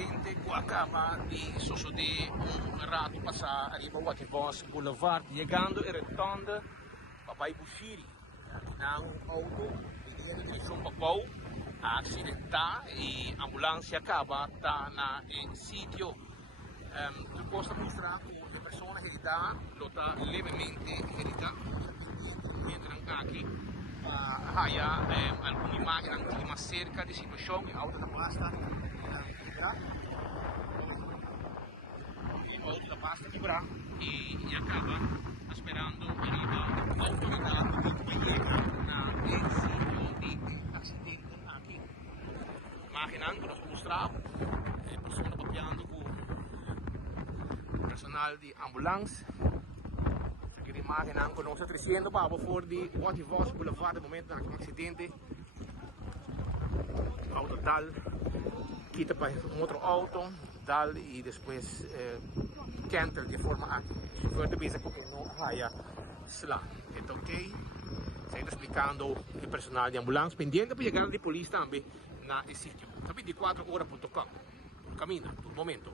accidente que acaba de suceder um rato passar ali para Wativos Boulevard, chegando e retornando para Bushiri. Aqui na auto, em direção para Pau, acidentar e a ambulância acaba tá na sítio. Tu posso mostrar que a pessoa herida, está levemente herida, entram aqui. Haya alguma imagem aqui mais cerca de situação, a auto da pasta quebrar e acaba esperando a autoridade que chega na sítio de acidente aqui. Imaginando, nós mostramos a pessoa papiando com o personal de ambulância. Aqui imaginando, nós estamos descendo para fora de Wativos Boulevard, no momento do acidente. O auto dal, quita para outro auto, dal e depois cancel de forma a que o chauffeur de bisa porque não haya slá. Então, ok? Saindo explicando o personal de ambulância, pendiente para chegar de polícia também na sítio. Também de 4horas.com, por caminho, por momento.